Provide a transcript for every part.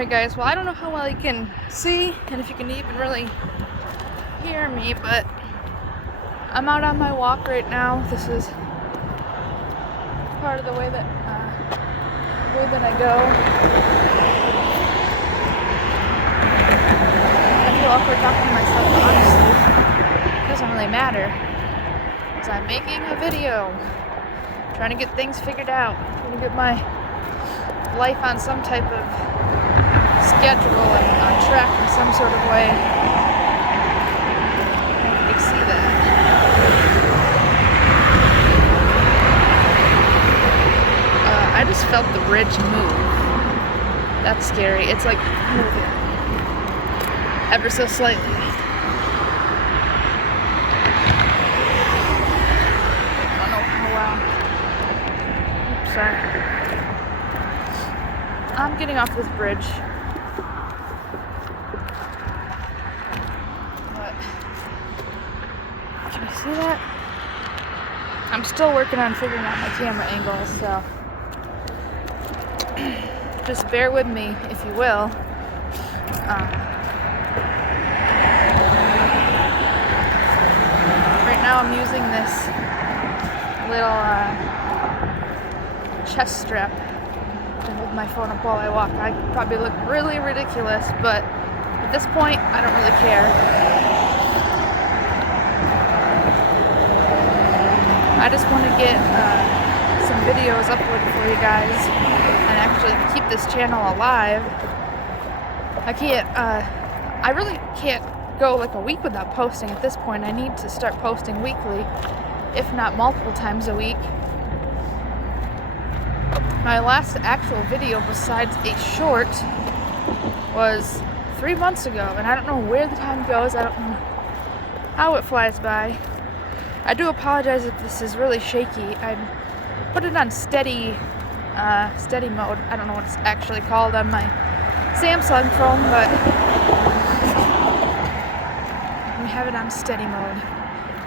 Alright guys, well I don't know how well you can see and if you can even really hear me, but I'm out on my walk right now. This is part of the way that I go. I feel awkward talking to myself, but honestly, it doesn't really matter. Because I'm making a video, trying to get things figured out, trying to get my life on some type of schedule and on track in some sort of way. You can see that. I just felt the bridge move. That's scary. It's like moving ever so slightly. I don't know how well. Oops, sorry. I'm getting off this bridge. But can you see that? I'm still working on figuring out my camera angle, so just bear with me, if you will. Right now I'm using this little chest strap to hold my phone up while I walk. I probably look really ridiculous, but at this point, I don't really care. I just want to get some videos uploaded for you guys and actually keep this channel alive. I really can't go like a week without posting at this point. I need to start posting weekly, if not multiple times a week. My last actual video besides a short was 3 months ago, and I don't know where the time goes. I don't know how it flies by. I do apologize if this is really shaky. I put it on steady mode. I don't know what it's actually called on my Samsung phone, but we have it on steady mode.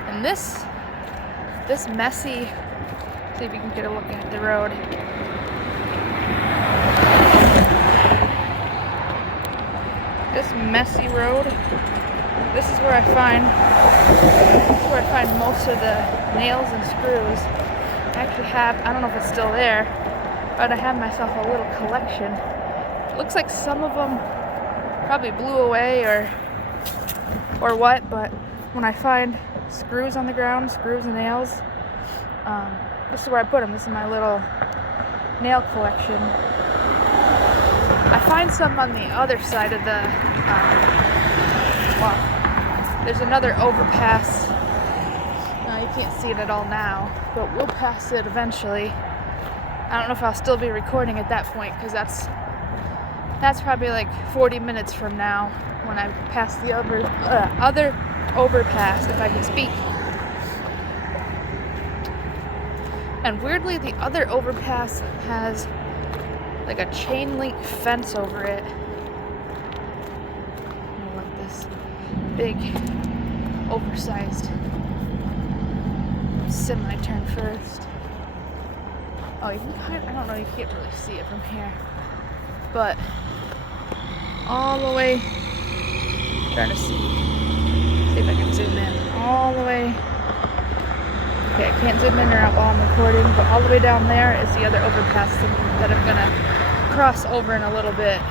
And this messy, see if you can get a look at the road. This messy road, this is where I find most of the nails and screws. I actually have, I don't know if it's still there, but I have myself a little collection. It looks like some of them probably blew away or what, but when I find screws on the ground, screws and nails, this is where I put them. This is my little nail collection. I find some on the other side of the, well, there's another overpass. You can't see it at all now, but we'll pass it eventually. I don't know if I'll still be recording at that point, because that's probably like 40 minutes from now when I pass the other overpass, if I can speak. And weirdly, the other overpass has like a chain link fence over it. Like this big, oversized semi-turn first. Oh, you can kind of, I don't know, you can't really see it from here. But all the way, trying to see if I can zoom in. All the way. Okay, I can't zoom in or out while I'm recording, but all the way down there is the other overpass that I'm gonna cross over in a little bit.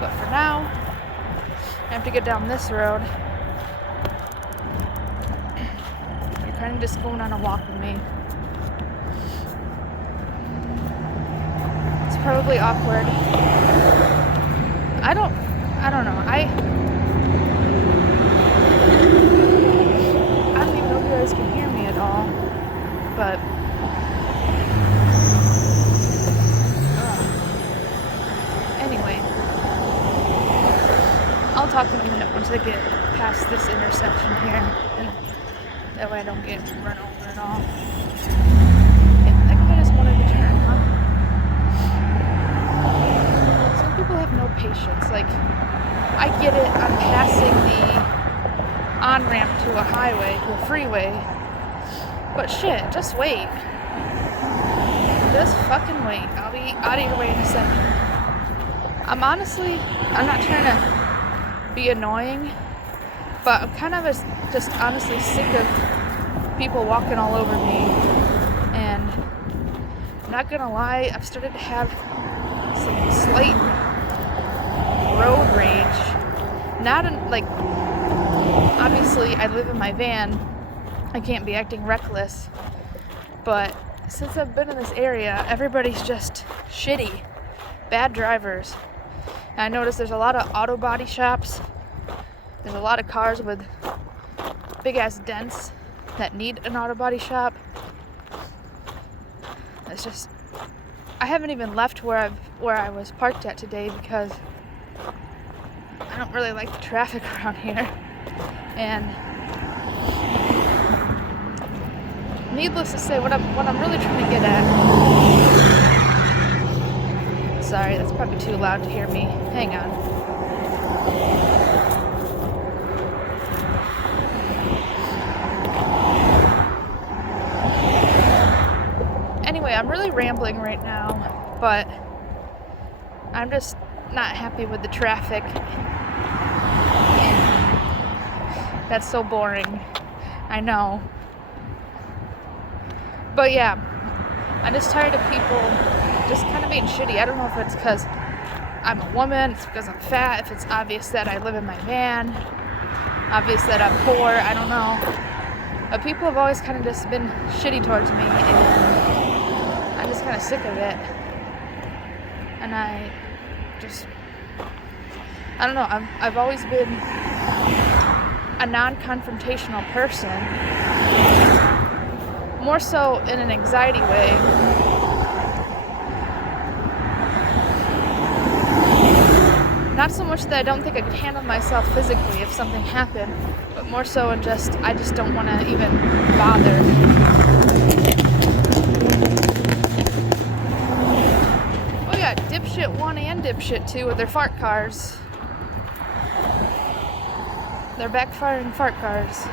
But for now, I have to get down this road. You're kind of just going on a walk with me. It's probably awkward. I don't know. I don't even know if you guys can hear me at all, but anyway, I'll talk in a minute once I get past this intersection here, and that way I don't get run over at all. Yeah, that guy just wanted to turn, huh? Some people have no patience. Like, I get it, I'm passing the on-ramp to a highway, to a freeway, but shit, just wait. Just fucking wait. I'll be out of your way in a second. I'm not trying to be annoying, but I'm kind of just honestly sick of people walking all over me. And I'm not gonna lie, I've started to have some slight road rage. Not obviously I live in my van, I can't be acting reckless, but since I've been in this area, everybody's just shitty, bad drivers. And I noticed there's a lot of auto body shops, there's a lot of cars with big ass dents that need an auto body shop. It's just, I haven't even left where I was parked at today because I don't really like the traffic around here. And needless to say, what I'm really trying to get at. Sorry, that's probably too loud to hear me. Hang on. Anyway, I'm really rambling right now, but I'm just not happy with the traffic. That's so boring. I know. But yeah, I'm just tired of people just kind of being shitty. I don't know if it's because I'm a woman, it's because I'm fat, if it's obvious that I live in my van, obvious that I'm poor, I don't know. But people have always kind of just been shitty towards me, and I'm just kind of sick of it. And I don't know, I've always been a non-confrontational person, more so in an anxiety way. Not so much that I don't think I could handle myself physically if something happened, but more so in I just don't want to even bother. Oh yeah, dipshit 1 and dipshit 2 with their fart cars. They're backfiring fart cars.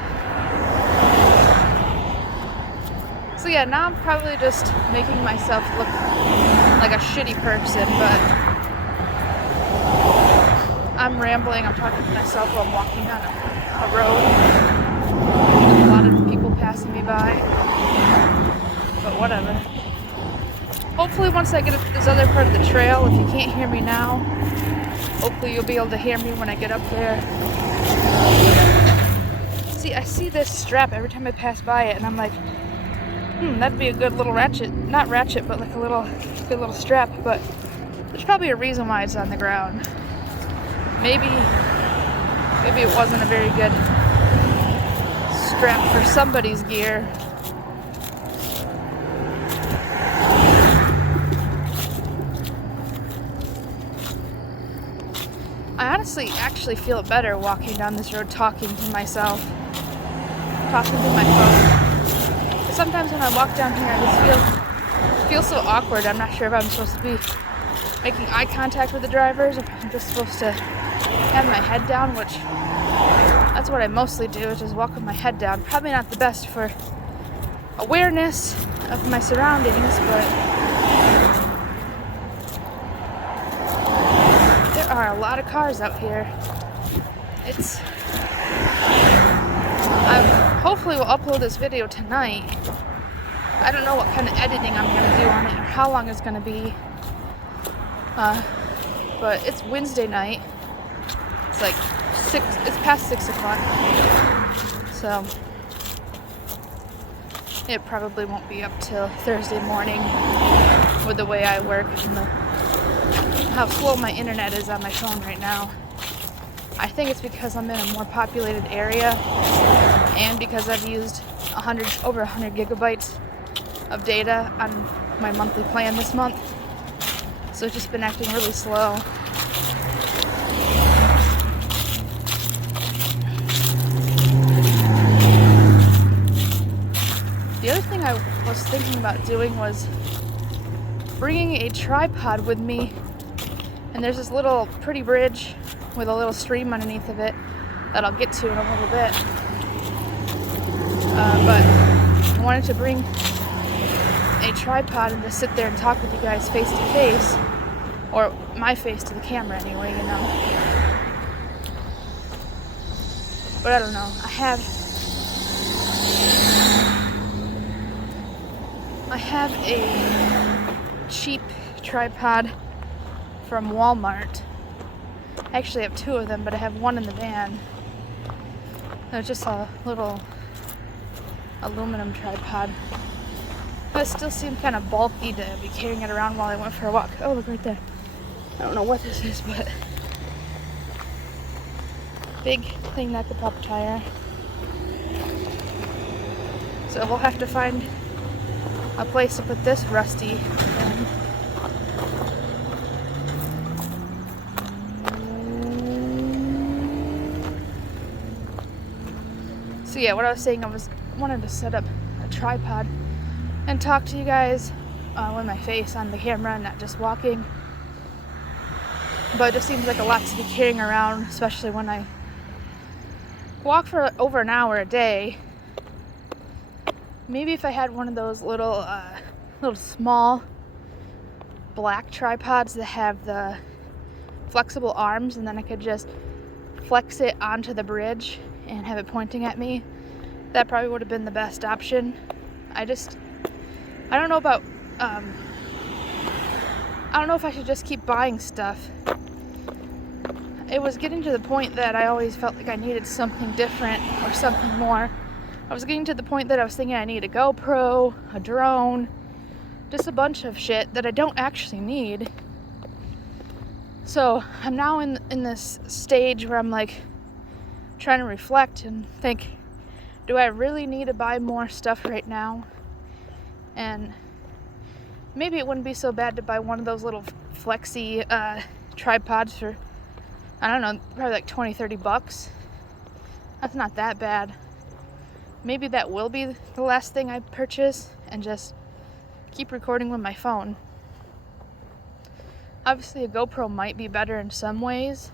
So yeah, now I'm probably just making myself look like a shitty person, but I'm rambling, I'm talking to myself while I'm walking on a road. There's a lot of people passing me by, but whatever. Hopefully once I get up to this other part of the trail, if you can't hear me now, hopefully you'll be able to hear me when I get up there. See, I see this strap every time I pass by it, and I'm like, that'd be a good little not ratchet, but like a good little strap, but there's probably a reason why it's on the ground. Maybe it wasn't a very good strap for somebody's gear. I honestly actually feel better walking down this road talking to myself, talking to my phone. Sometimes when I walk down here, I just feel so awkward. I'm not sure if I'm supposed to be making eye contact with the drivers, or if I'm just supposed to have my head down, which that's what I mostly do, is just walk with my head down. Probably not the best for awareness of my surroundings, but there are a lot of cars out here. Hopefully we'll upload this video tonight. I don't know what kind of editing I'm going to do on it or how long it's going to be. But it's Wednesday night. It's like it's past 6 o'clock. So it probably won't be up till Thursday morning with the way I work and how slow my internet is on my phone right now. I think it's because I'm in a more populated area and because I've used over 100 gigabytes of data on my monthly plan this month. So it's just been acting really slow. The other thing I was thinking about doing was bringing a tripod with me. And there's this little pretty bridge with a little stream underneath of it that I'll get to in a little bit. But I wanted to bring a tripod and just sit there and talk with you guys face to face or my face to the camera anyway, you know. But I don't know. I have a cheap tripod from Walmart. I actually have two of them, but I have one in the van. It's just a little aluminum tripod. But it still seemed kind of bulky to be carrying it around while I went for a walk. Oh, look right there. I don't know what this is, but big thing that could pop a tire. So we'll have to find a place to put this rusty thing. So yeah, what I was saying, wanted to set up a tripod and talk to you guys with my face on the camera, not just walking. But it just seems like a lot to be carrying around, especially when I walk for over an hour a day. Maybe if I had one of those little small black tripods that have the flexible arms, and then I could just flex it onto the bridge and have it pointing at me, that probably would have been the best option. I don't know about, I don't know if I should just keep buying stuff. It was getting to the point that I always felt like I needed something different or something more. I was getting to the point that I was thinking I need a GoPro, a drone, just a bunch of shit that I don't actually need. So I'm now in this stage where I'm like trying to reflect and think, do I really need to buy more stuff right now? And maybe it wouldn't be so bad to buy one of those little flexi tripods for, I don't know, probably like $20-$30. That's not that bad. Maybe that will be the last thing I purchase and just keep recording with my phone. Obviously a GoPro might be better in some ways.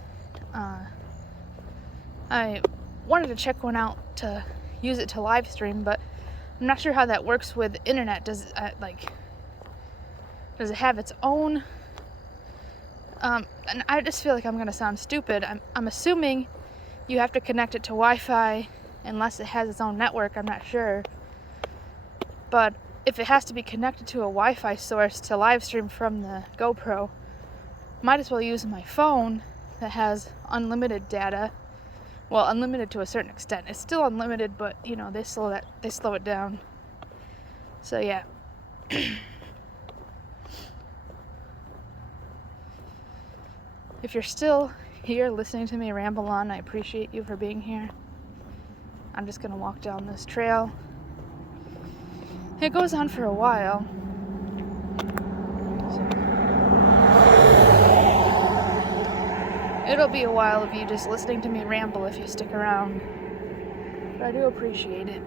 I wanted to check one out to use it to live stream, but I'm not sure how that works with internet. Does it have its own? And I just feel like I'm gonna sound stupid. I'm assuming you have to connect it to Wi-Fi unless it has its own network. I'm not sure. But if it has to be connected to a Wi-Fi source to live stream from the GoPro, might as well use my phone that has unlimited data. Well, unlimited to a certain extent. It's still unlimited, but you know, they slow it down. So yeah. If you're still here listening to me ramble on, I appreciate you for being here. I'm just gonna walk down this trail. It goes on for a while. It'll be a while of you just listening to me ramble if you stick around. But I do appreciate it.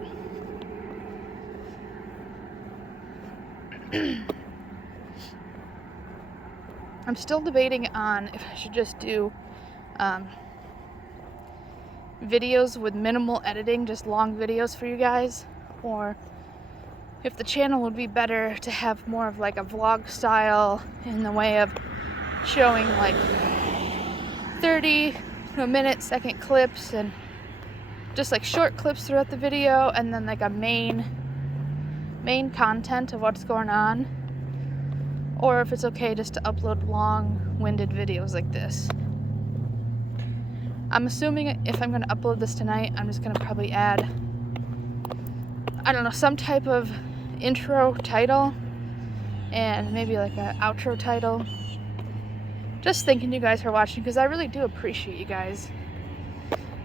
I'm still debating on if I should just do videos with minimal editing, just long videos for you guys, or if the channel would be better to have more of like a vlog style in the way of showing like 30 to a minute second clips and just like short clips throughout the video, and then like a main content of what's going on, or if it's okay just to upload long-winded videos like this. I'm assuming if I'm going to upload this tonight, I'm just going to probably add, I don't know, some type of intro title and maybe like an outro title. Just thanking you guys for watching, because I really do appreciate you guys.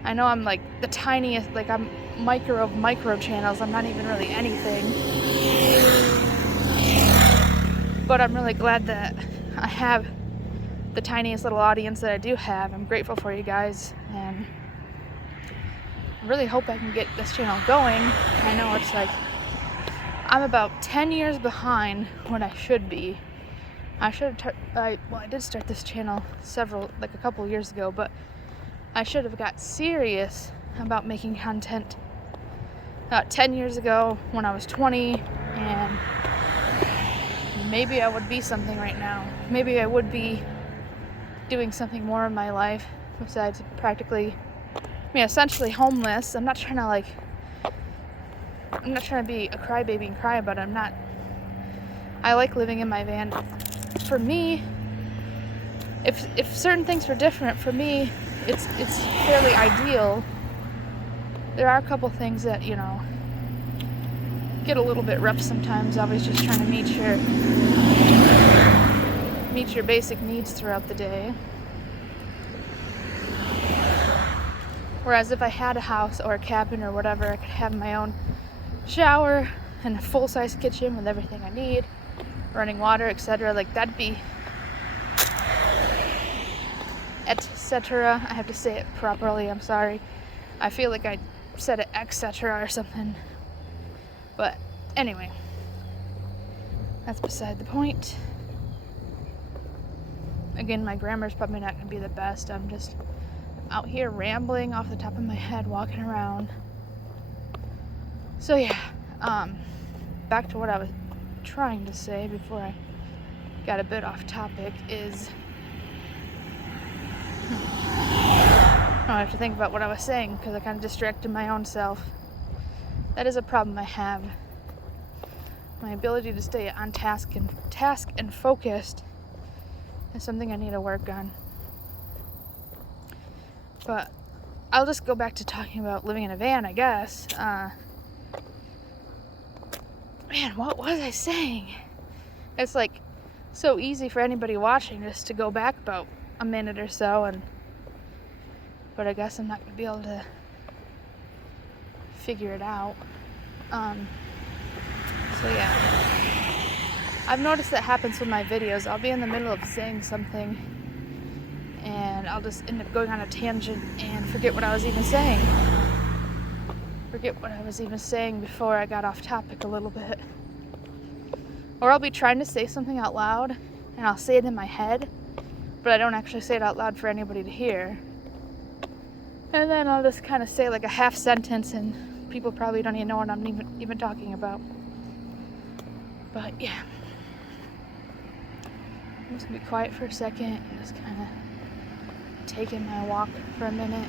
I know I'm like the tiniest, like I'm micro of micro channels. I'm not even really anything. But I'm really glad that I have the tiniest little audience that I do have. I'm grateful for you guys, and I really hope I can get this channel going. I know it's like I'm about 10 years behind what I should be. I did start this channel a couple years ago, but I should have got serious about making content about 10 years ago when I was 20, and maybe I would be something right now. Maybe I would be doing something more in my life besides practically, essentially homeless. I'm not trying to be a crybaby and cry about it. I like living in my van. For me, if certain things were different, for me, it's fairly ideal. There are a couple things that, get a little bit rough sometimes, always just trying to meet your basic needs throughout the day. Whereas if I had a house or a cabin or whatever, I could have my own shower and a full-size kitchen with everything I need, running water, etc. Like, that'd be etc. I have to say it properly, I'm sorry. I feel like I said it etc. or something. But anyway, that's beside the point. Again, my grammar's probably not going to be the best. I'm just out here rambling off the top of my head, walking around. So yeah, back to what I was trying to say before I got a bit off topic is... I have to think about what I was saying because I kind of distracted my own self. That is a problem I have. My ability to stay on task and focused is something I need to work on. But I'll just go back to talking about living in a van, I guess. Man, what was I saying? It's like so easy for anybody watching just to go back about a minute or so, but I guess I'm not going to be able to figure it out. So yeah, I've noticed that happens with my videos. I'll be in the middle of saying something and I'll just end up going on a tangent and forget what I was even saying. Before I got off topic a little bit. Or I'll be trying to say something out loud and I'll say it in my head, but I don't actually say it out loud for anybody to hear. And then I'll just kind of say like a half sentence and people probably don't even know what I'm even talking about. But yeah, I'm just gonna be quiet for a second and just kind of take in my walk for a minute.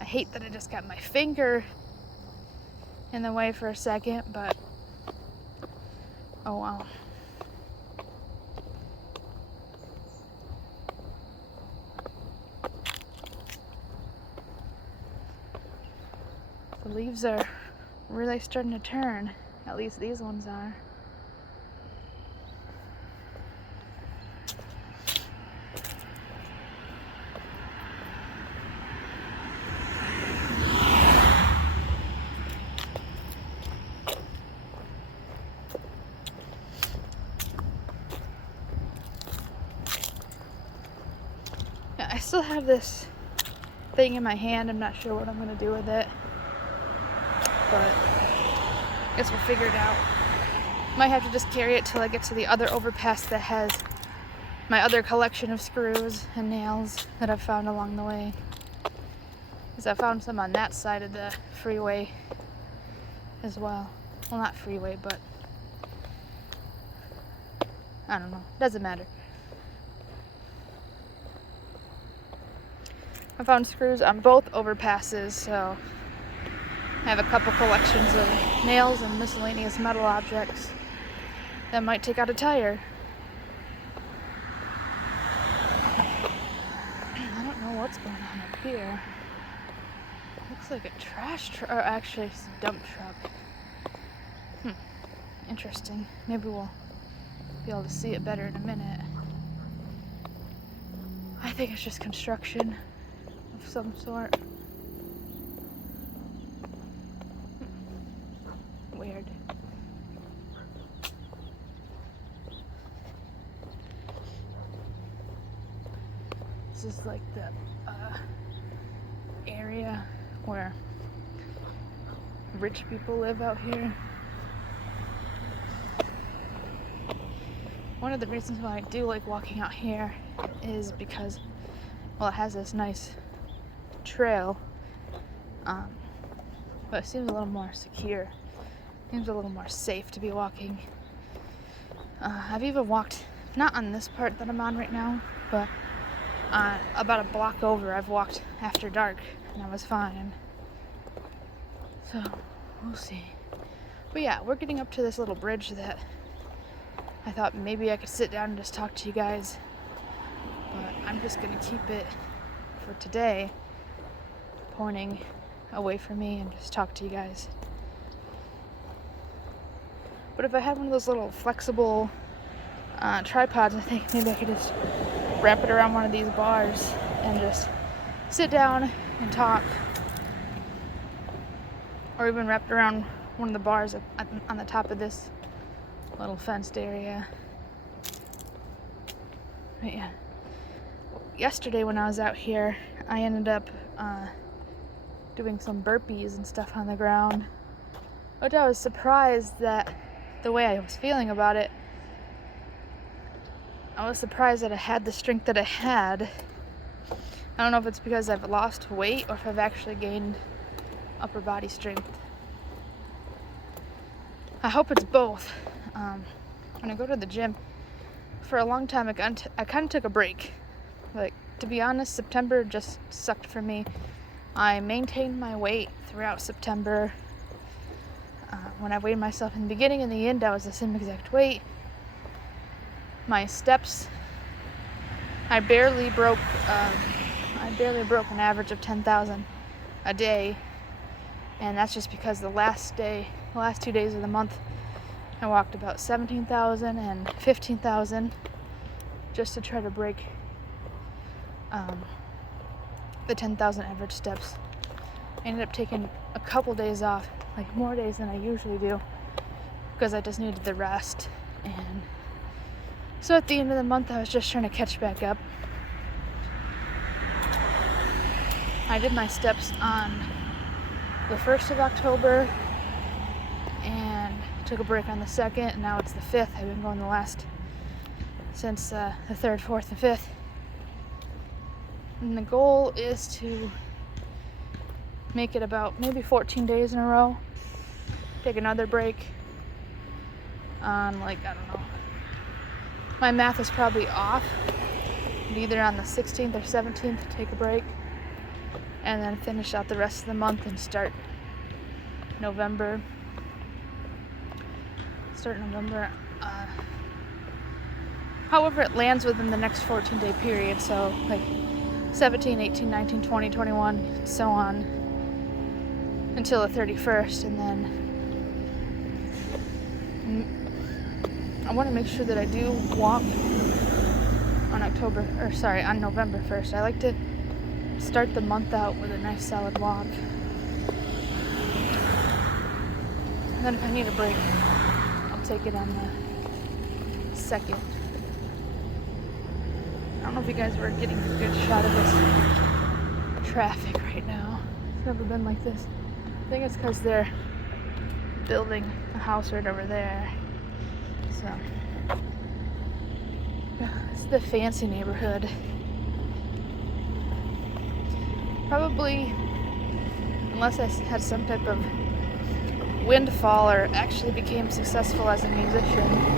I hate that I just got my finger in the way for a second, but oh well. The leaves are really starting to turn. At least these ones are. I still have this thing in my hand. I'm not sure what I'm going to do with it, but I guess we'll figure it out. Might have to just carry it till I get to the other overpass that has my other collection of screws and nails that I've found along the way. Because I found some on that side of the freeway as well. Well, not freeway, but I don't know. Doesn't matter. I found screws on both overpasses, so I have a couple collections of nails and miscellaneous metal objects that might take out a tire. I don't know what's going on up here. Looks like a trash truck, or actually it's a dump truck. Interesting. Maybe we'll be able to see it better in a minute. I think it's just construction of some sort. Weird. This is like the area where rich people live out here. one of the reasons why I do like walking out here is because, well, it has this nice trail, but it seems a little more secure. It seems a little more safe to be walking. I've even walked, not on this part that I'm on right now, but about a block over, I've walked after dark, and I was fine. So, we'll see. But yeah, we're getting up to this little bridge that I thought maybe I could sit down and just talk to you guys. But I'm just going to keep it for today, pointing away from me and just talk to you guys. But if I had one of those little flexible tripods, I think maybe I could just wrap it around one of these bars and just sit down and talk. Or even wrap it around one of the bars on the top of this little fenced area. But yeah. Yesterday when I was out here, I ended up doing some burpees and stuff on the ground, which I was surprised that the way I was feeling about it, I was surprised that I had the strength that I had. I don't know if it's because I've lost weight or if I've actually gained upper body strength. I hope it's both. When I go to the gym, for a long time I kind of took a break. Like, to be honest, September just sucked for me. I maintained my weight throughout September. When I weighed myself in the beginning and the end, I was the same exact weight. My steps, I barely broke an average of 10,000 a day, and that's just because the last 2 days of the month, I walked about 17,000 and 15,000 just to try to break the 10,000 average steps. I ended up taking a couple days off, like more days than I usually do, because I just needed the rest. And so at the end of the month, I was just trying to catch back up. I did my steps on the 1st of October and took a break on the 2nd, and now it's the 5th. I've been going since the 3rd, 4th, and 5th. And the goal is to make it about maybe 14 days in a row. Take another break on, like, I don't know. My math is probably off. But either on the 16th or 17th, take a break. And then finish out the rest of the month and start November. However it lands within the next 14-day period. So, like, 17, 18, 19, 20, 21, so on, until the 31st, and then I want to make sure that I do walk on November 1st. I like to start the month out with a nice solid walk. And then if I need a break, I'll take it on the 2nd. I don't know if you guys were getting a good shot of this traffic right now. It's never been like this. I think it's because they're building a house right over there. So, yeah, it's the fancy neighborhood. Probably, unless I had some type of windfall or actually became successful as a musician.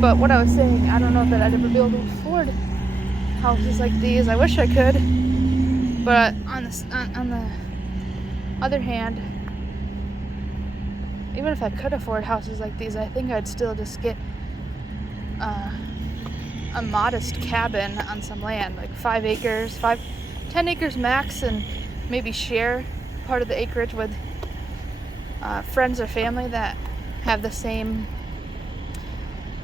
But what I was saying, I don't know that I'd ever be able to afford houses like these. I wish I could. But on the other hand, even if I could afford houses like these, I think I'd still just get a modest cabin on some land, like 10 acres max, and maybe share part of the acreage with friends or family that have the same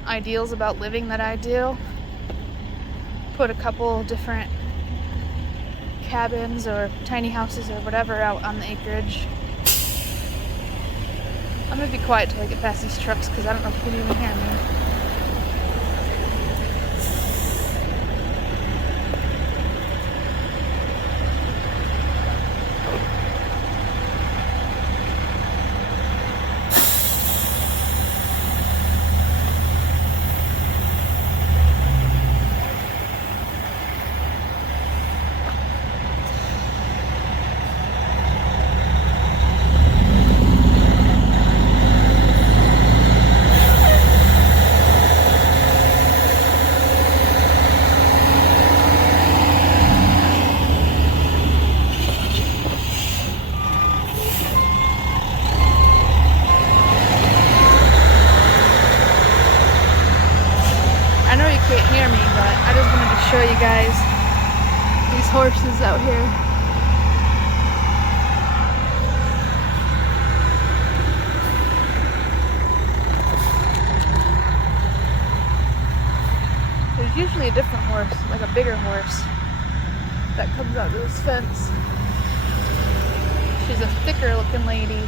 ideals about living that I do. Put a couple different cabins or tiny houses or whatever out on the acreage. I'm gonna be quiet till I get past these trucks because I don't know if you can even hear me. show you guys these horses out here. There's usually a different horse, like a bigger horse, that comes out of this fence. She's a thicker looking lady.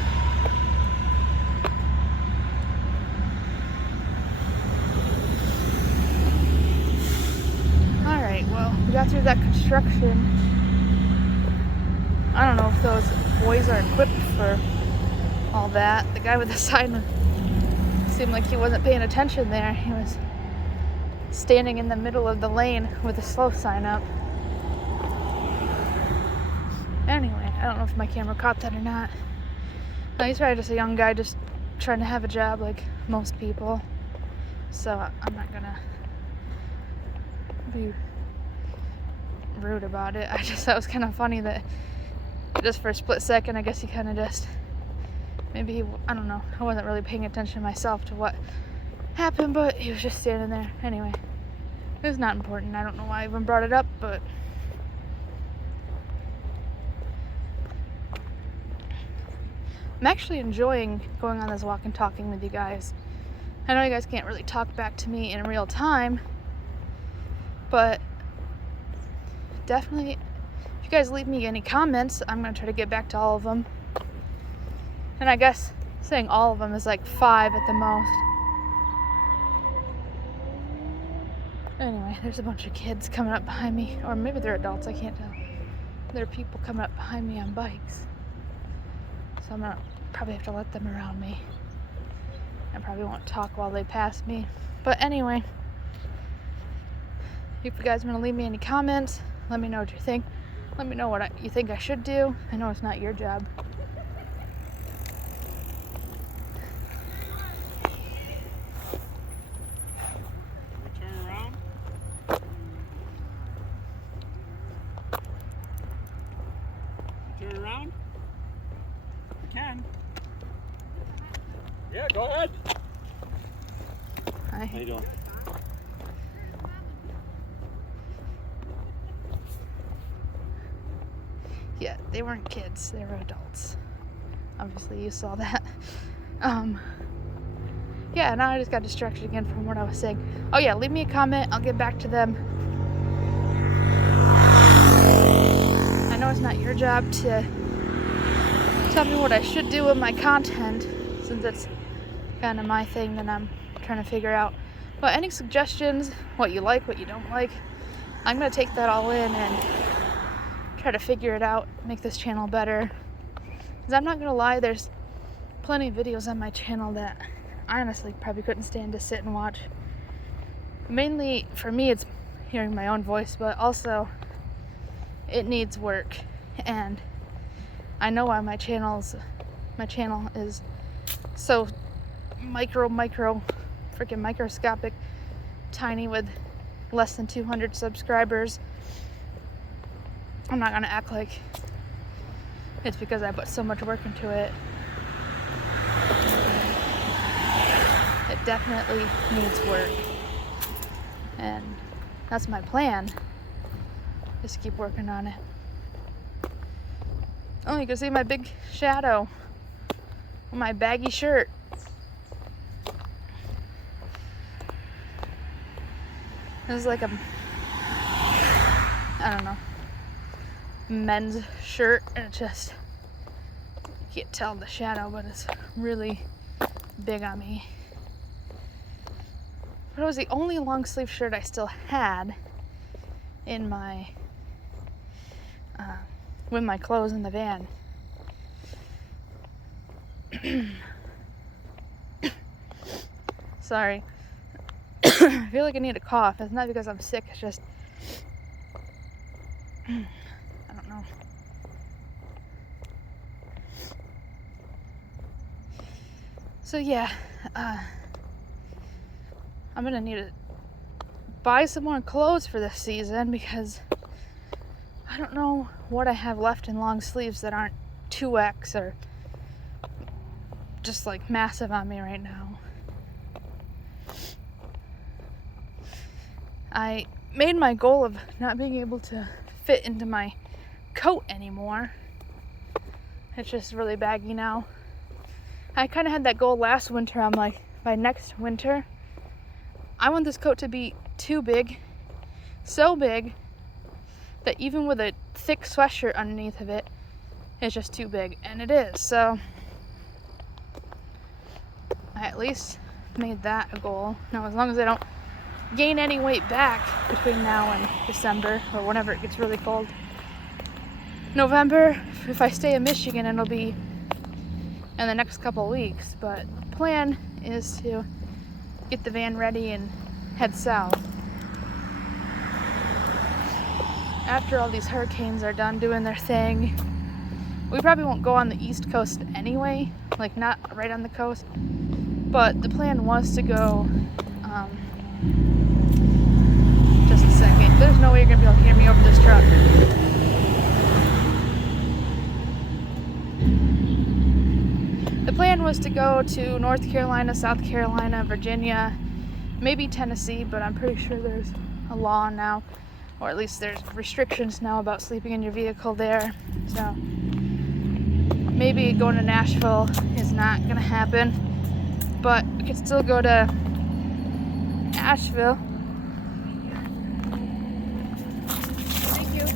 Alright, well, we got through that construction. I don't know if those boys are equipped for all that. The guy with the sign seemed like he wasn't paying attention there. He was standing in the middle of the lane with a slow sign up. Anyway, I don't know if my camera caught that or not. No, he's probably just a young guy just trying to have a job like most people. So I'm not gonna be rude about it. I just thought it was kind of funny that just for a split second, I guess he kind of just, maybe I don't know, I wasn't really paying attention myself to what happened, but he was just standing there. Anyway, it was not important. I don't know why I even brought it up, but I'm actually enjoying going on this walk and talking with you guys. I know you guys can't really talk back to me in real time, but definitely, if you guys leave me any comments, I'm going to try to get back to all of them. And I guess saying all of them is like 5 at the most. Anyway, there's a bunch of kids coming up behind me, or maybe they're adults, I can't tell. There are people coming up behind me on bikes. So I'm gonna probably have to let them around me. I probably won't talk while they pass me. But anyway, if you guys want to leave me any comments, let me know what you think. Let me know what you think I should do. I know it's not your job. Turn around. Turn around. You can. Yeah, go ahead. Hi. How you doing? Yeah, they weren't kids, they were adults. Obviously you saw that. Yeah, now I just got distracted again from what I was saying. Oh yeah, leave me a comment, I'll get back to them. I know it's not your job to tell me what I should do with my content, since it's kind of my thing that I'm trying to figure out. But any suggestions, what you like, what you don't like, I'm going to take that all in and try to figure it out, make this channel better. Because I'm not going to lie, there's plenty of videos on my channel that I honestly probably couldn't stand to sit and watch. Mainly, for me, it's hearing my own voice, but also it needs work. And I know why my channel is so freaking microscopic, tiny, with less than 200 subscribers. I'm not gonna act like it's because I put so much work into it. It definitely needs work, and that's my plan, is to keep working on it. Oh, you can see my big shadow on my baggy shirt. This is like a, I don't know, men's shirt, and it just, you can't tell the shadow, but it's really big on me. But it was the only long sleeve shirt I still had in my, with my clothes in the van. Sorry. I feel like I need a cough. It's not because I'm sick, it's just, I don't know. So yeah, I'm gonna need to buy some more clothes for this season, because I don't know what I have left in long sleeves that aren't 2X or just like massive on me right now. I made my goal of not being able to fit into my coat anymore. It's just really baggy now. I kind of had that goal last winter. I'm like, by next winter, I want this coat to be too big, so big that even with a thick sweatshirt underneath of it, it's just too big, and it is. So I at least made that a goal. Now, as long as I don't gain any weight back between now and December, or whenever it gets really cold. November, if I stay in Michigan, it'll be in the next couple of weeks, but the plan is to get the van ready and head south. After all these hurricanes are done doing their thing, we probably won't go on the East Coast anyway, like not right on the coast, but the plan was to go, just a second, there's no way you're gonna be able to hear me over this truck. The plan was to go to North Carolina, South Carolina, Virginia, maybe Tennessee, but I'm pretty sure there's a law now, or at least there's restrictions now about sleeping in your vehicle there. So maybe going to Nashville is not gonna happen, but we could still go to Asheville. Thank you.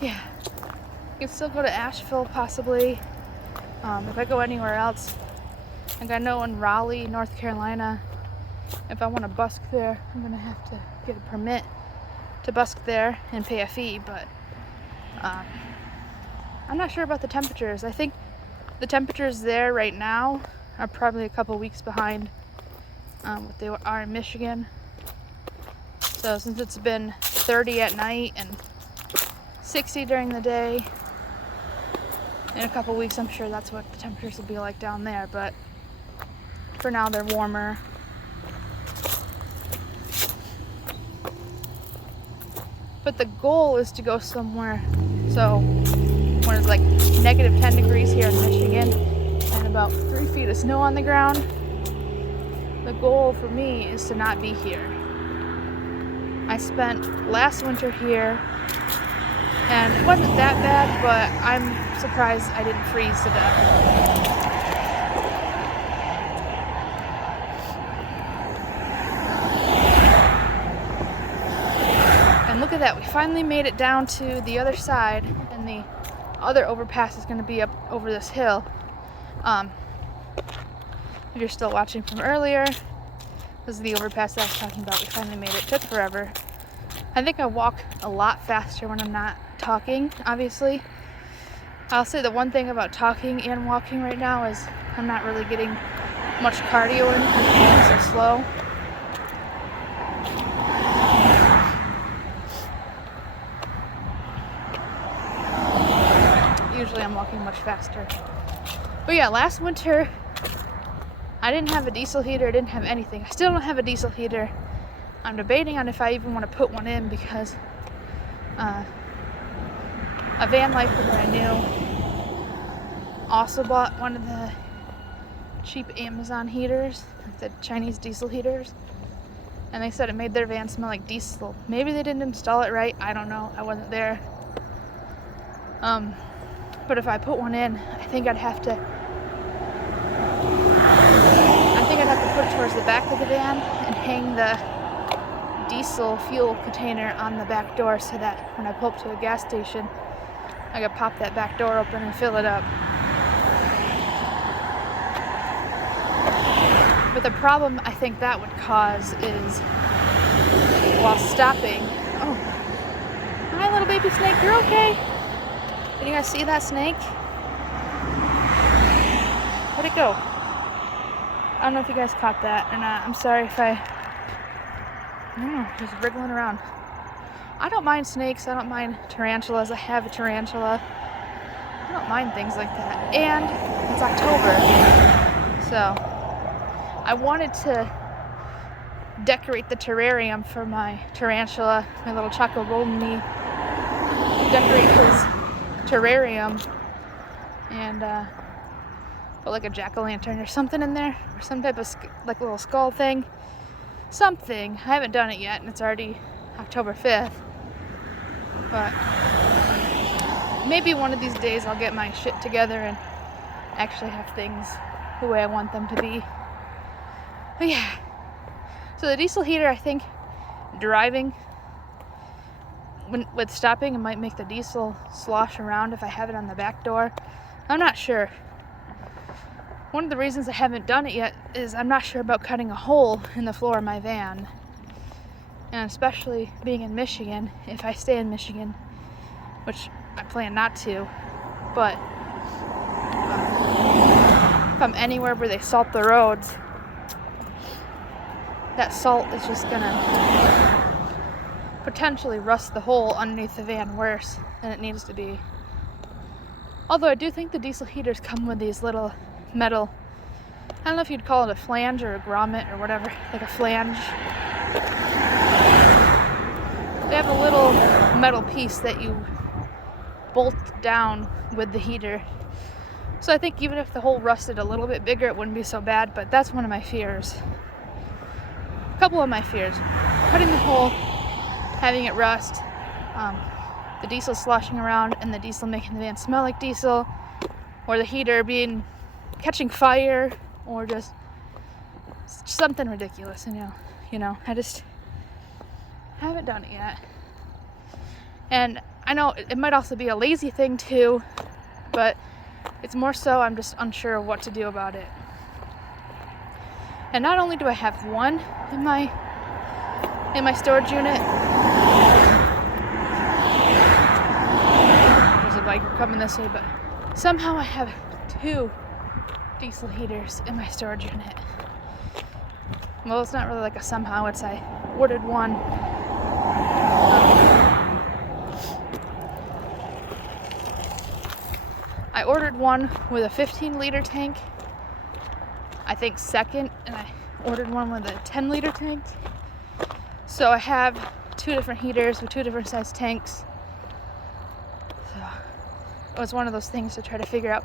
Yeah, you could still go to Asheville possibly. If I go anywhere else, like I know in Raleigh, North Carolina, if I want to busk there, I'm gonna have to get a permit to busk there and pay a fee, but I'm not sure about the temperatures. I think the temperatures there right now are probably a couple weeks behind what they are in Michigan. So since it's been 30 at night and 60 during the day, in a couple weeks I'm sure that's what the temperatures will be like down there, but for now they're warmer. But the goal is to go somewhere, so when it's like negative 10 degrees here in Michigan and about 3 feet of snow on the ground, the goal for me is to not be here. I spent last winter here and it wasn't that bad, but I'm surprised I didn't freeze to death. And look at that, we finally made it down to the other side, and the other overpass is going to be up over this hill. If you're still watching from earlier, this is the overpass that I was talking about. We finally made it. It took forever. I think I walk a lot faster when I'm not talking, obviously. I'll say the one thing about talking and walking right now is I'm not really getting much cardio in because I'm going so slow. Usually I'm walking much faster. But yeah, last winter I didn't have a diesel heater, I didn't have anything. I still don't have a diesel heater. I'm debating on if I even want to put one in because a van lifer that I knew also bought one of the cheap Amazon heaters, the Chinese diesel heaters, and they said it made their van smell like diesel. Maybe they didn't install it right, I don't know, I wasn't there. But if I put one in, I think I'd have to put it towards the back of the van and hang the diesel fuel container on the back door so that when I pull up to a gas station, I could pop that back door open and fill it up. But the problem I think that would cause is while stopping, oh, hi little baby snake, you're okay? Did you guys see that snake? Where'd it go? I don't know if you guys caught that or not. I'm sorry if I don't know, just wriggling around. I don't mind snakes, I don't mind tarantulas. I have a tarantula. I don't mind things like that. And it's October, so I wanted to decorate the terrarium for my tarantula, my little choco golden me. Decorate his terrarium and put like a jack-o'-lantern or something in there, or some type of like little skull thing. Something. I haven't done it yet, and it's already October 5th. But maybe one of these days I'll get my shit together and actually have things the way I want them to be. But yeah. So the diesel heater, I think driving with stopping, it might make the diesel slosh around if I have it on the back door. I'm not sure. One of the reasons I haven't done it yet is I'm not sure about cutting a hole in the floor of my van. And especially being in Michigan, if I stay in Michigan, which I plan not to, but if I'm anywhere where they salt the roads, that salt is just gonna potentially rust the hole underneath the van worse than it needs to be. Although I do think the diesel heaters come with these little metal, I don't know if you'd call it a flange or a grommet or whatever, like a flange. They have a little metal piece that you bolt down with the heater. So I think even if the hole rusted a little bit bigger, it wouldn't be so bad, but that's one of my fears. A couple of my fears. Cutting the hole, having it rust, the diesel sloshing around and the diesel making the van smell like diesel, or the heater catching fire, or just something ridiculous, you know, I just haven't done it yet. And I know it might also be a lazy thing too, but it's more so I'm just unsure of what to do about it. And not only do I have one in my storage unit, there's a biker coming this way, but somehow I have 2 diesel heaters in my storage unit. Well, it's not really like a somehow, it's I ordered one. I ordered one with a 15-liter tank, I think second, and I ordered one with a 10-liter tank. So I have 2 different heaters with 2 different size tanks. So it was one of those things to try to figure out,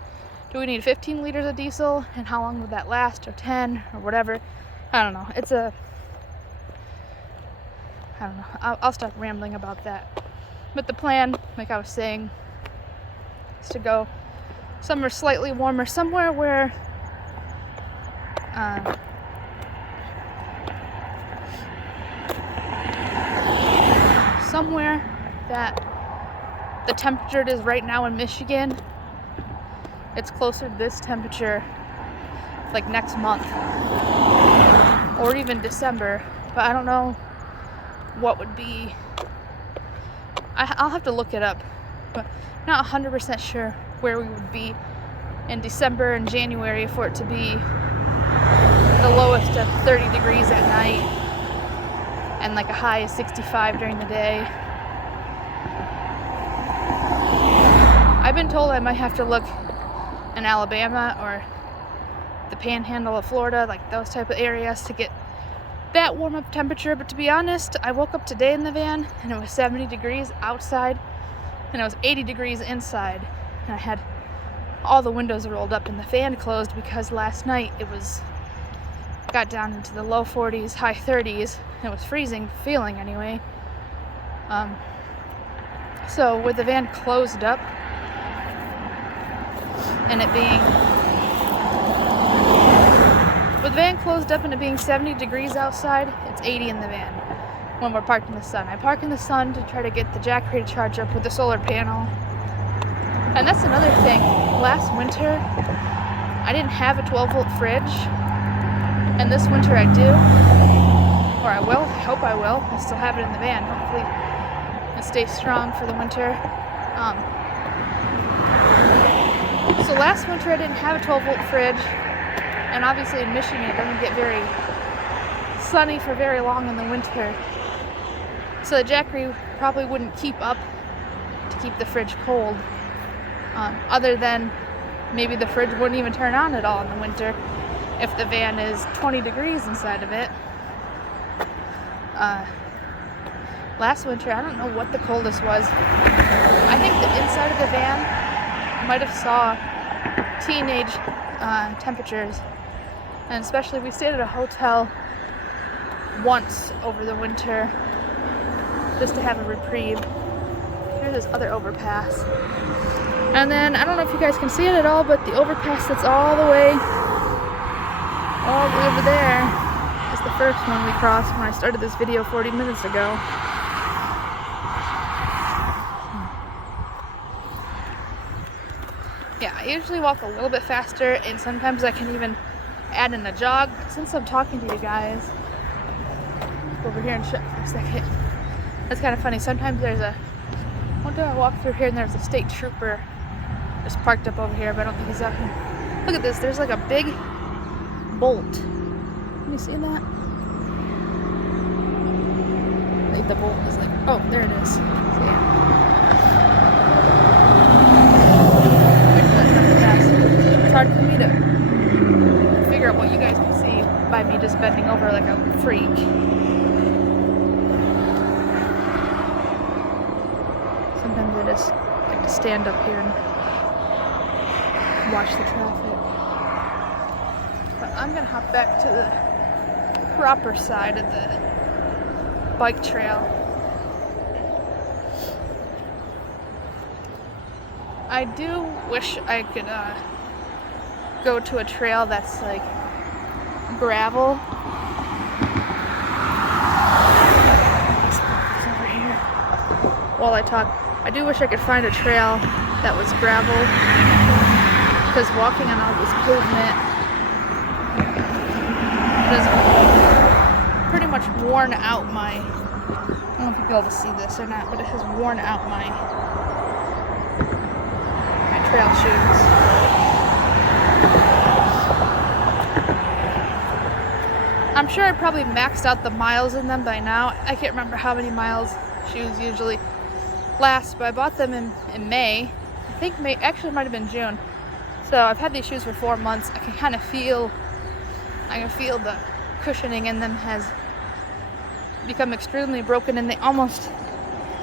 do we need 15 liters of diesel, and how long would that last, or 10, or whatever. I don't know. I don't know. I'll stop rambling about that. But the plan, like I was saying, is to go somewhere slightly warmer, somewhere where that the temperature it is right now in Michigan, it's closer to this temperature like next month or even December, but I don't know what would be. I'll have to look it up, but not 100% sure where we would be in December and January for it to be the lowest of 30 degrees at night and like a high of 65 during the day. I've been told I might have to look in Alabama or the panhandle of Florida, like those type of areas, to get that warm up temperature. But to be honest, I woke up today in the van and it was 70 degrees outside and it was 80 degrees inside, and I had all the windows rolled up and the fan closed because last night got down into the low 40s, high 30s. It was freezing feeling anyway. So with the van closed up and it being 70 degrees outside, it's 80 in the van when we're parked in the sun. I park in the sun to try to get the Jackery to charge up with the solar panel. And that's another thing. Last winter, I didn't have a 12-volt fridge, and this winter I do, or I will. I hope I will. I still have it in the van. Hopefully it stays strong for the winter. So last winter I didn't have a 12-volt fridge, and obviously in Michigan it doesn't get very sunny for very long in the winter. So the Jackery probably wouldn't keep up to keep the fridge cold. Other than maybe the fridge wouldn't even turn on at all in the winter if the van is 20 degrees inside of it. last winter, I don't know what the coldest was. I think the inside of the van might have saw teenage temperatures. And especially, we stayed at a hotel once over the winter just to have a reprieve. Here's this other overpass. And then, I don't know if you guys can see it at all, but the overpass that's all the way over there is the first one we crossed when I started this video 40 minutes ago. Yeah, I usually walk a little bit faster, and sometimes I can even add in a jog. Since I'm talking to you guys, go over here and shut for a second. That's kind of funny. Sometimes there's one day I walk through here and there's a state trooper just parked up over here, but I don't think he's out here. Look at this. There's like a big bolt. Can you see that? I think the bolt is like, oh, there it is. So, yeah. It's hard for me to figure out what you guys can see by me just bending over like a freak. Sometimes I just like to stand up here and watch the traffic. But I'm gonna hop back to the proper side of the bike trail. I do wish I could go to a trail that's like gravel. Over here. While I talk, I do wish I could find a trail that was gravel, because walking on all this pavement has pretty much worn out my, I don't know if you'll be able to see this or not, but it has worn out my trail shoes. I'm sure I probably maxed out the miles in them by now. I can't remember how many miles shoes usually last, but I bought them in May. I think May, actually it might have been June. So I've had these shoes for 4 months. I can kind of feel, the cushioning in them has become extremely broken, and they almost,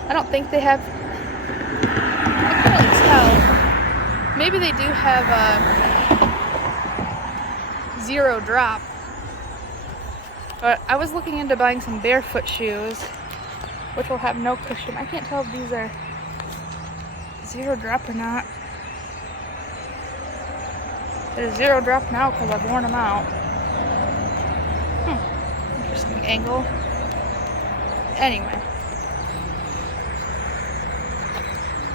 I don't think they have, I can't really tell. Maybe they do have a 0 drop. But I was looking into buying some barefoot shoes, which will have no cushion. I can't tell if these are 0 drop or not. They're 0 drop now because I've worn them out. Interesting angle. Anyway.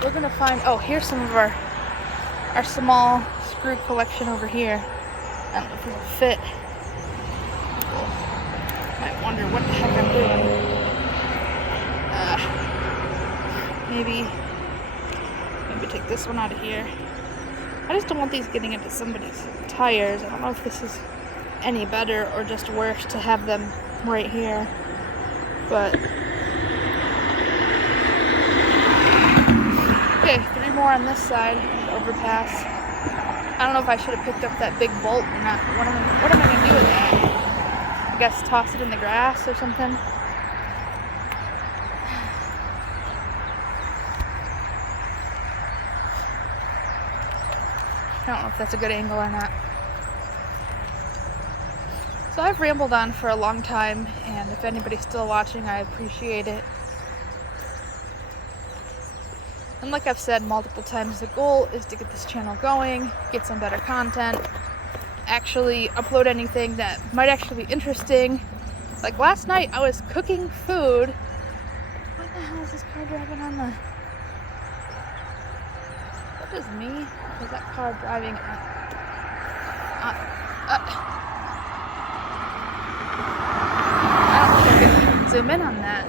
We're gonna find, oh, here's some of our small screw collection over here. I don't know if it'll fit. Might wonder what the heck I'm doing. Maybe take this one out of here. I just don't want these getting into somebody's tires. I don't know if this is any better or just worse to have them right here. But okay, 3 more on this side, overpass. I don't know if I should have picked up that big bolt or not. What am I gonna do with that? I guess toss it in the grass or something. I don't know if that's a good angle or not. So I've rambled on for a long time, and if anybody's still watching, I appreciate it. And like I've said multiple times, the goal is to get this channel going, get some better content, actually upload anything that might actually be interesting. Like last night, I was cooking food. What the hell is this car driving on the... That is me? Or is that car driving I don't think I can zoom in on that.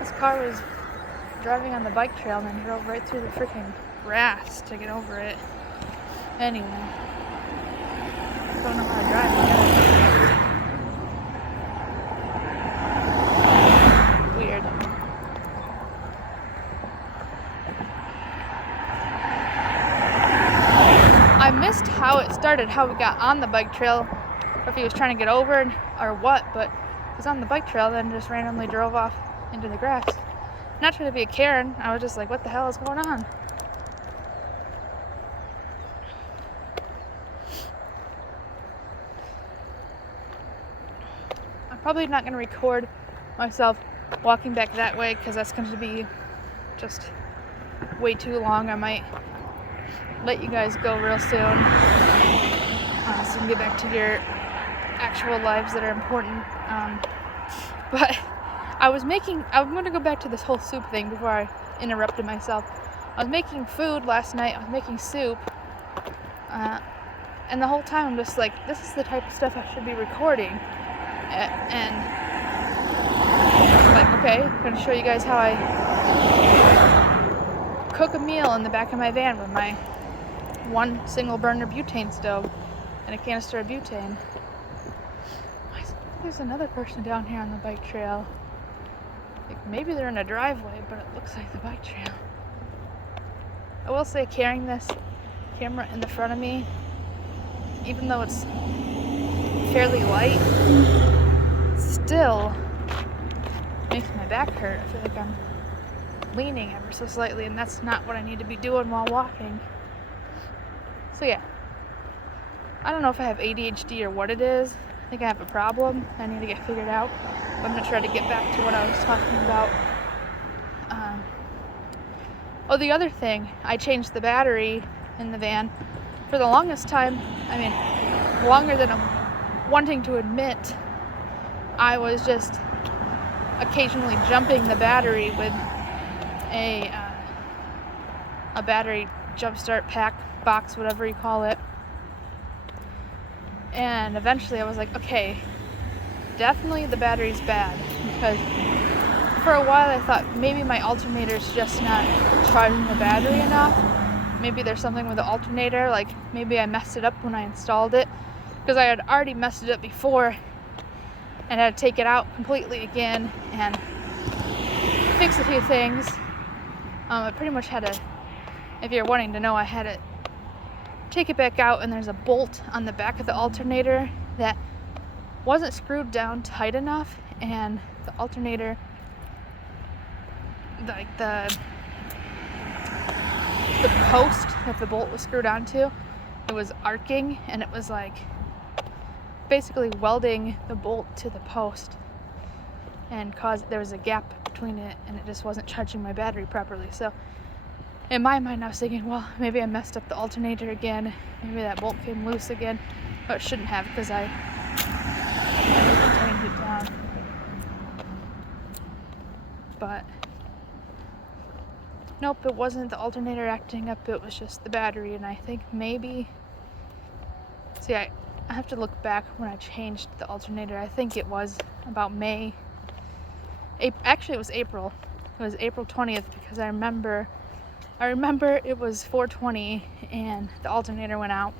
This car was driving on the bike trail and then drove right through the freaking grass to get over it. Anyway. Don't know how to drive yet. Weird. I missed how it started, how we got on the bike trail, or if he was trying to get over or what, but was on the bike trail, then just randomly drove off into the grass. Not trying to be a Karen, I was just like, what the hell is going on? I'm probably not going to record myself walking back that way because that's going to be just way too long. I might let you guys go real soon so you can get back to your actual lives that are important. But I'm going to go back to this whole soup thing before I interrupted myself. I was making food last night. I was making soup. And the whole time I'm just like, this is the type of stuff I should be recording. And I'm like, okay, I'm going to show you guys how I cook a meal in the back of my van with my one single burner butane stove and a canister of butane. There's another person down here on the bike trail. Like maybe they're in a driveway, but it looks like the bike trail. I will say carrying this camera in the front of me, even though it's fairly light, still makes my back hurt. I feel like I'm leaning ever so slightly, and that's not what I need to be doing while walking. So yeah, I don't know if I have ADHD or what it is. I think I have a problem I need to get figured out. But I'm going to try to get back to what I was talking about. The other thing, I changed the battery in the van. For the longest time, I mean, longer than I'm wanting to admit, I was just occasionally jumping the battery with a battery jumpstart pack box, whatever you call it. And eventually I was like, okay, definitely the battery's bad, because for a while I thought maybe my alternator's just not charging the battery enough. Maybe there's something with the alternator, like maybe I messed it up when I installed it, because I had already messed it up before and had to take it out completely again and fix a few things. I pretty much had to, if you're wanting to know, I had to take it back out, and there's a bolt on the back of the alternator that wasn't screwed down tight enough, and the alternator, like the post that the bolt was screwed onto, it was arcing, and it was like basically welding the bolt to the post, and there was a gap between it, and it just wasn't charging my battery properly. So in my mind, I was thinking, well, maybe I messed up the alternator again. Maybe that bolt came loose again. But it shouldn't have, because I tightened it down. But nope, it wasn't the alternator acting up. It was just the battery. And I think maybe... See, I have to look back when I changed the alternator. I think it was about May. Actually, it was April. It was April 20th, because I remember it was 4:20 and the alternator went out.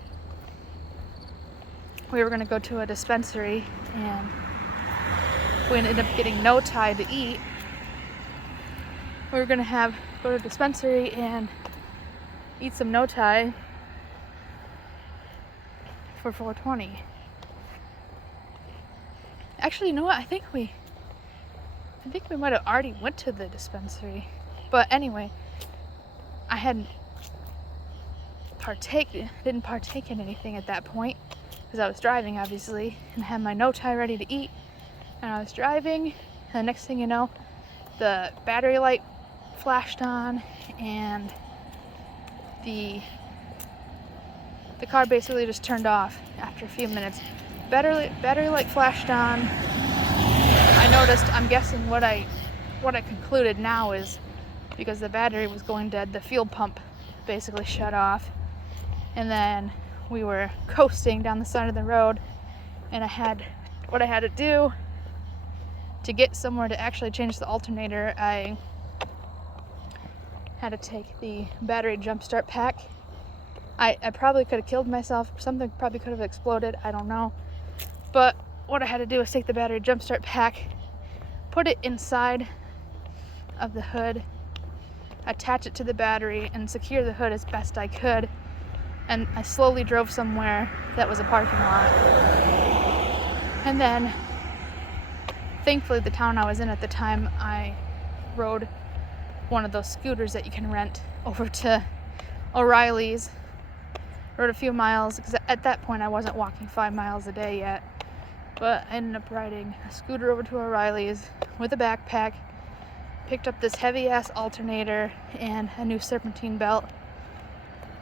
We were going to go to a dispensary, and we ended up getting no tie to eat. We were going to go to a dispensary and eat some no tie for 4:20. Actually, you know what? I think we might have already went to the dispensary. But anyway, I didn't partake in anything at that point, because I was driving, obviously, and I had my no tie ready to eat, and I was driving, and the next thing you know, the battery light flashed on, and the car basically just turned off after a few minutes. Battery light flashed on. I noticed, I'm guessing what I concluded now is, because the battery was going dead, the fuel pump basically shut off. And then we were coasting down the side of the road, and what I had to do to get somewhere to actually change the alternator, I had to take the battery jumpstart pack. I probably could have killed myself. Something probably could have exploded. I don't know. But what I had to do was take the battery jumpstart pack, put it inside of the hood, attach it to the battery, and secure the hood as best I could. And I slowly drove somewhere that was a parking lot. And then thankfully the town I was in at the time, I rode one of those scooters that you can rent over to O'Reilly's. Rode a few miles, because at that point I wasn't walking 5 miles a day yet. But I ended up riding a scooter over to O'Reilly's with a backpack, picked up this heavy-ass alternator and a new serpentine belt,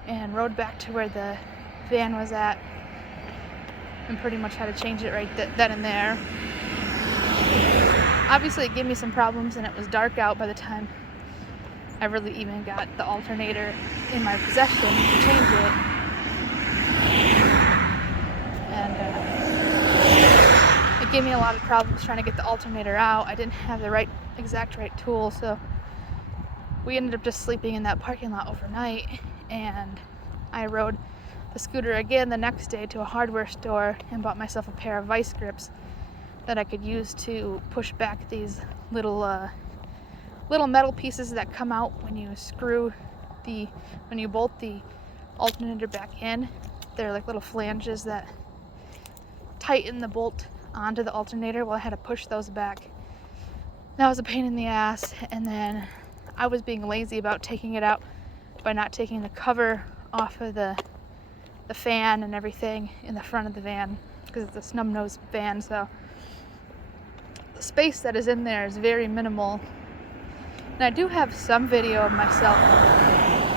and rode back to where the van was at, and pretty much had to change it right then and there. Obviously it gave me some problems, and it was dark out by the time I really even got the alternator in my possession to change it. And it gave me a lot of problems trying to get the alternator out. I didn't have the exact right tool, so we ended up just sleeping in that parking lot overnight, and I rode the scooter again the next day to a hardware store and bought myself a pair of vice grips that I could use to push back these little metal pieces that come out when you bolt the alternator back in. They're like little flanges that tighten the bolt onto the alternator. Well, I had to push those back. That was a pain in the ass, and then I was being lazy about taking it out by not taking the cover off of the fan and everything in the front of the van, because it's a snub-nosed van, so the space that is in there is very minimal. And I do have some video of myself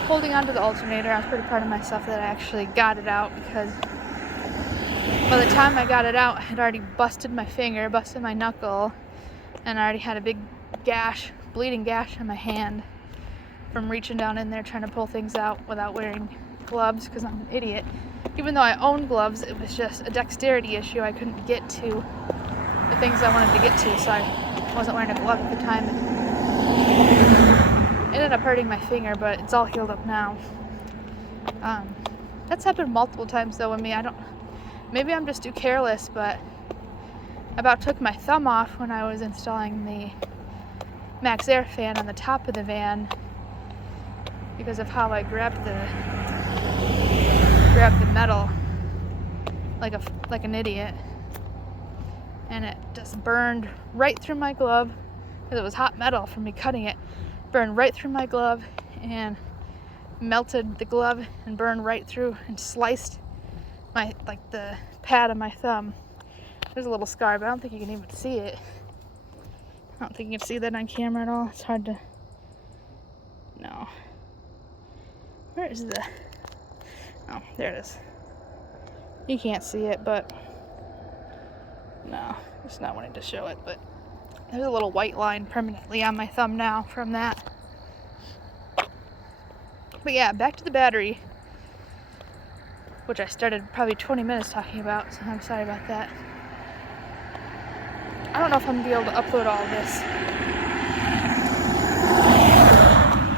holding onto the alternator. I was pretty proud of myself that I actually got it out, because by the time I got it out, I had already busted my finger, busted my knuckle, and I already had a big gash, bleeding gash on my hand from reaching down in there trying to pull things out without wearing gloves, because I'm an idiot. Even though I own gloves, it was just a dexterity issue. I couldn't get to the things I wanted to get to, so I wasn't wearing a glove at the time. It ended up hurting my finger, but it's all healed up now. That's happened multiple times though with me. Maybe I'm just too careless, but I about took my thumb off when I was installing the Max Air fan on the top of the van because of how I grabbed the metal like an idiot, and it just burned right through my glove because it was hot metal from me cutting it. Burned right through my glove and melted the glove and burned right through and sliced the pad of my thumb. There's a little scar, but I don't think you can even see it. I don't think you can see that on camera at all. It's hard to... No. Where is the... Oh, there it is. You can't see it, but... No, it's not wanting to show it, but... There's a little white line permanently on my thumb now from that. But yeah, back to the battery, which I started probably 20 minutes talking about, so I'm sorry about that. I don't know if I'm going to be able to upload all this.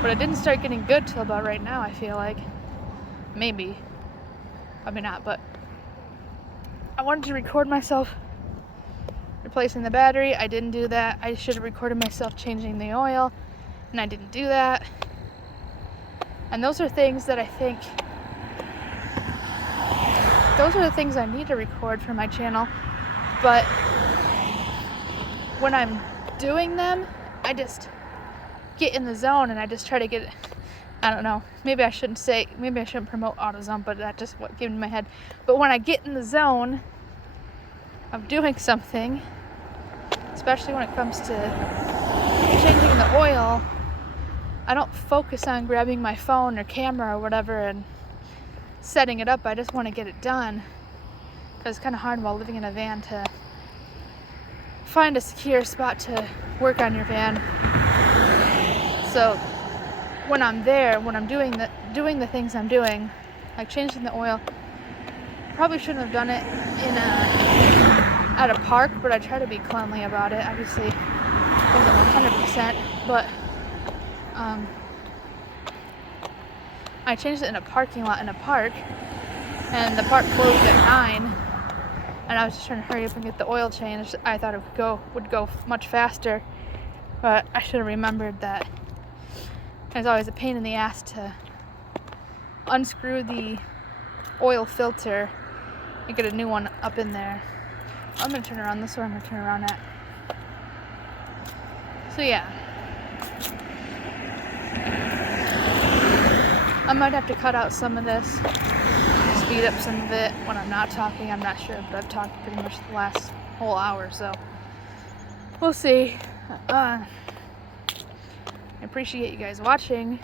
But it didn't start getting good till about right now, I feel like. Maybe. Probably not, but I wanted to record myself replacing the battery. I didn't do that. I should have recorded myself changing the oil, and I didn't do that. And those are things that I think, those are the things I need to record for my channel, but when I'm doing them, I just get in the zone and I just try to get, I don't know, maybe I shouldn't promote AutoZone, but that's just what came to my head. But when I get in the zone of doing something, especially when it comes to changing the oil, I don't focus on grabbing my phone or camera or whatever and setting it up. I just want to get it done, because it's kind of hard while living in a van to find a secure spot to work on your van. So when I'm there, when I'm doing the things I'm doing, like changing the oil, probably shouldn't have done it at a park, but I try to be cleanly about it. Obviously, wasn't 100%, but I changed it in a parking lot in a park, and the park closed at 9, and I was just trying to hurry up and get the oil changed. I thought it would go much faster, but I should have remembered that it's always a pain in the ass to unscrew the oil filter and get a new one up in there. I'm gonna turn around. This is where I'm gonna turn around at. So yeah, I might have to cut out some of this, speed up some of it when I'm not talking. I'm not sure, but I've talked pretty much the last whole hour, so we'll see. I appreciate you guys watching.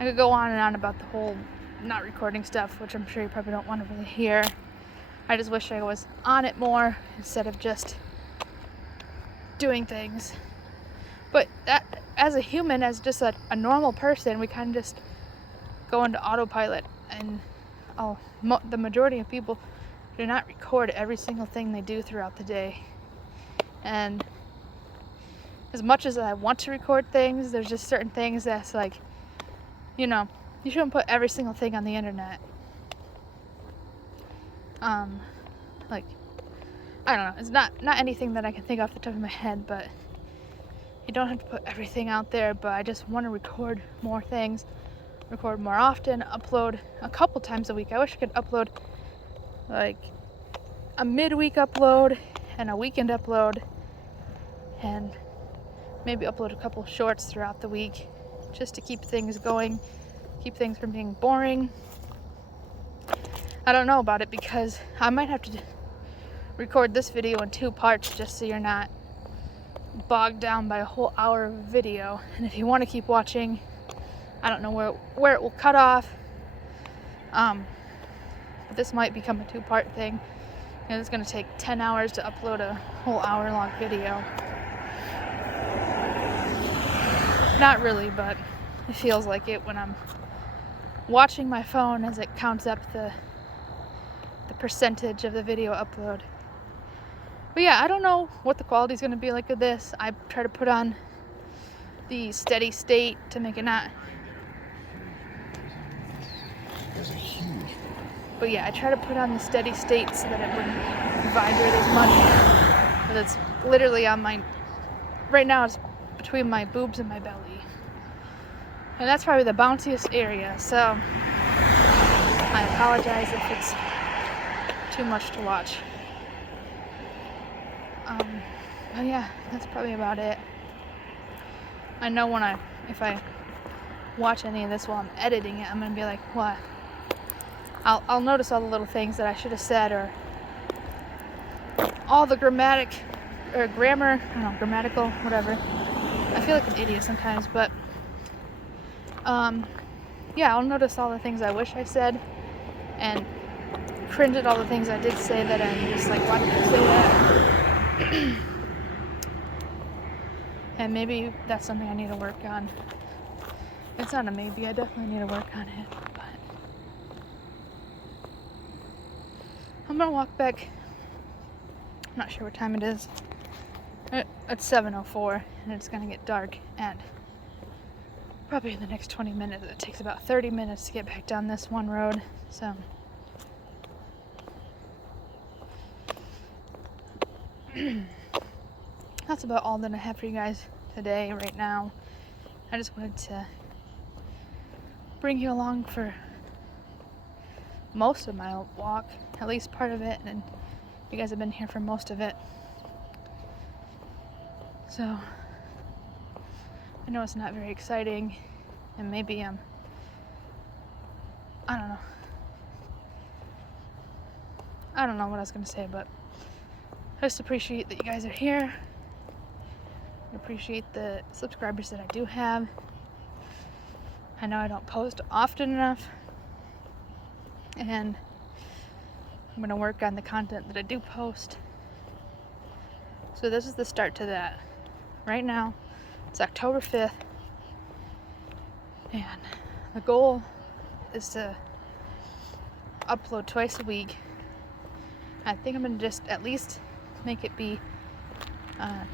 I could go on and on about the whole not recording stuff, which I'm sure you probably don't want to really hear. I just wish I was on it more instead of just doing things. But that, as a human, as just a normal person, we kind of just go into autopilot, and the majority of people do not record every single thing they do throughout the day. And as much as I want to record things, there's just certain things that's like, you know, you shouldn't put every single thing on the internet. Like, I don't know, it's not anything that I can think off the top of my head, but you don't have to put everything out there. But I just want to record more things, record more often, upload a couple times a week. I wish I could upload like a midweek upload and a weekend upload, and maybe upload a couple shorts throughout the week, just to keep things going, keep things from being boring. I don't know about it, because I might have to record this video in 2 parts just so you're not bogged down by a whole hour of video. And if you want to keep watching, I don't know where it will cut off. But this might become a 2-part thing, and it's going to take 10 hours to upload a whole hour-long video. Not really, but it feels like it when I'm watching my phone as it counts up the percentage of the video upload. But yeah, I don't know what the quality is going to be like of this. I try to put on the steady state to make it not. But yeah, I try to put on the steady state so that it wouldn't vibrate as much. But it's literally on my, right now it's between my boobs and my belly. And that's probably the bounciest area, so I apologize if it's too much to watch. But yeah, that's probably about it. I know if I watch any of this while I'm editing it, I'm gonna be like, what? I'll notice all the little things that I should have said, or all the grammar, I don't know, grammatical, whatever. I feel like an idiot sometimes, but yeah, I'll notice all the things I wish I said, and cringe at all the things I did say that I'm just like, why did I say that? And maybe that's something I need to work on. It's not a maybe, I definitely need to work on it. But I'm gonna walk back. I'm not sure what time it is. It's 7:04, and it's gonna get dark, and probably in the next 20 minutes. It takes about 30 minutes to get back down this one road, so that's about all that I have for you guys today, right now. I just wanted to bring you along for most of my walk, at least part of it, and you guys have been here for most of it. So I know it's not very exciting, and maybe I don't know. I don't know what I was gonna say, but I just appreciate that you guys are here. I appreciate the subscribers that I do have. I know I don't post often enough, and I'm gonna work on the content that I do post. So this is the start to that. Right now, it's October 5th, and the goal is to upload twice a week. I think I'm gonna just at least make it be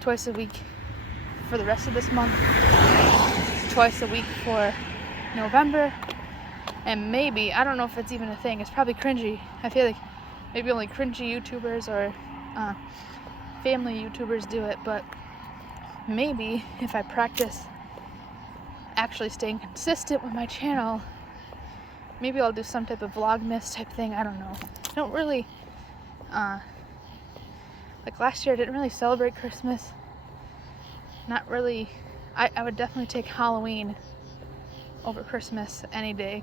twice a week for the rest of this month, twice a week for November, and maybe, I don't know if it's even a thing, it's probably cringy. I feel like maybe only cringy YouTubers or family YouTubers do it, but maybe if I practice actually staying consistent with my channel, maybe I'll do some type of Vlogmas type thing. I don't know. I don't really, like last year I didn't really celebrate Christmas. not really. I would definitely take Halloween over Christmas any day.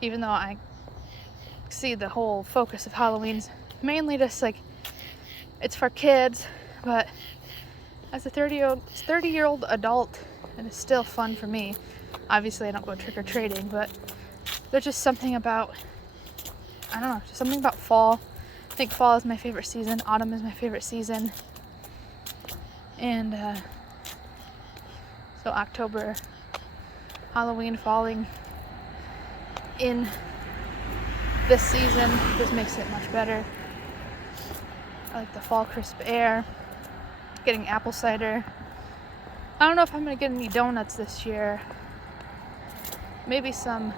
Even though I see the whole focus of Halloween's mainly just like it's for kids, but as a 30-year-old adult, it is still fun for me. Obviously, I don't go trick-or-treating, but there's just something about, I don't know, just something about fall. I think fall is my favorite season. Autumn is my favorite season. And so October, Halloween falling in this season just makes it much better. I like the fall crisp air, getting apple cider. I don't know if I'm gonna get any donuts this year. Maybe some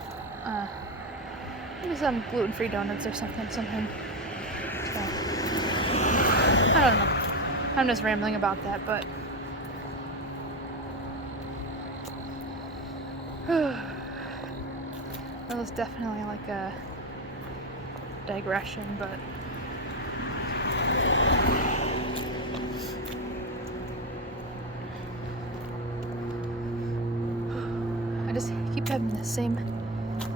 gluten-free donuts or something. So, I don't know. I'm just rambling about that, but that was definitely like a digression, but I just keep having the same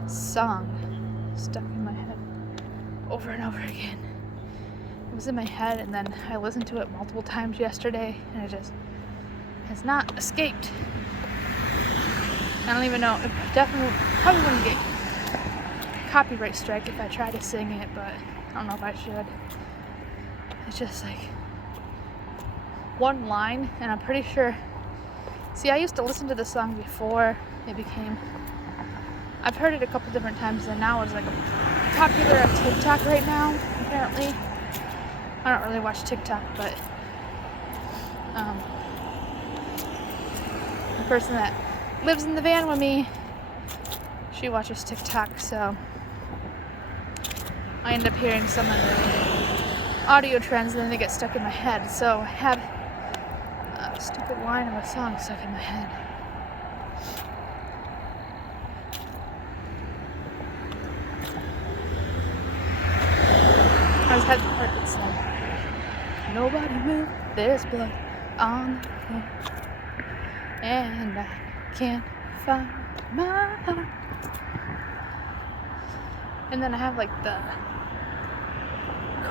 song stuck in my head over and over again. It was in my head, and then I listened to it multiple times yesterday, and it just has not escaped. I don't even know. It probably wouldn't get copyright strike if I tried to sing it, but I don't know if I should. It's just like one line, and I'm pretty sure. See, I used to listen to the song before it became. I've heard it a couple different times, and now it's like popular on TikTok right now, apparently. I don't really watch TikTok, but the person that lives in the van with me, she watches TikTok, so I end up hearing some of the audio trends, and then they get stuck in my head. So I have a stupid line of a song stuck in my head. I just had the part that's like, nobody move, there's blood on the floor, and I can't find my heart. And then I have like the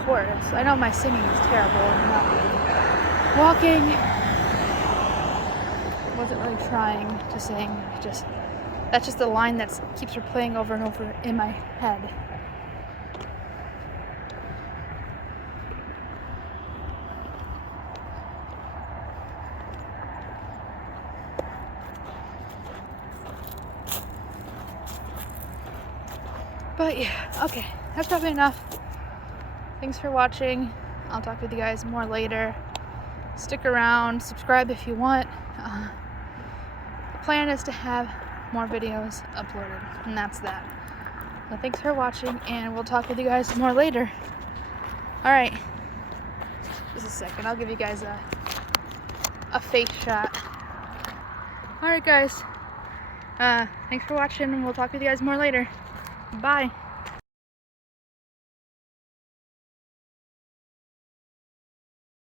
chorus. I know my singing is terrible. I'm not walking. Wasn't really trying to sing. That's just the line that keeps replaying over and over in my head. But yeah, okay, that's probably enough. Thanks for watching. I'll talk with you guys more later. Stick around, subscribe if you want. The plan is to have more videos uploaded, and that's that. So thanks for watching, and we'll talk with you guys more later. Alright, just a second, I'll give you guys a face shot. Alright guys, thanks for watching, and we'll talk with you guys more later. Bye.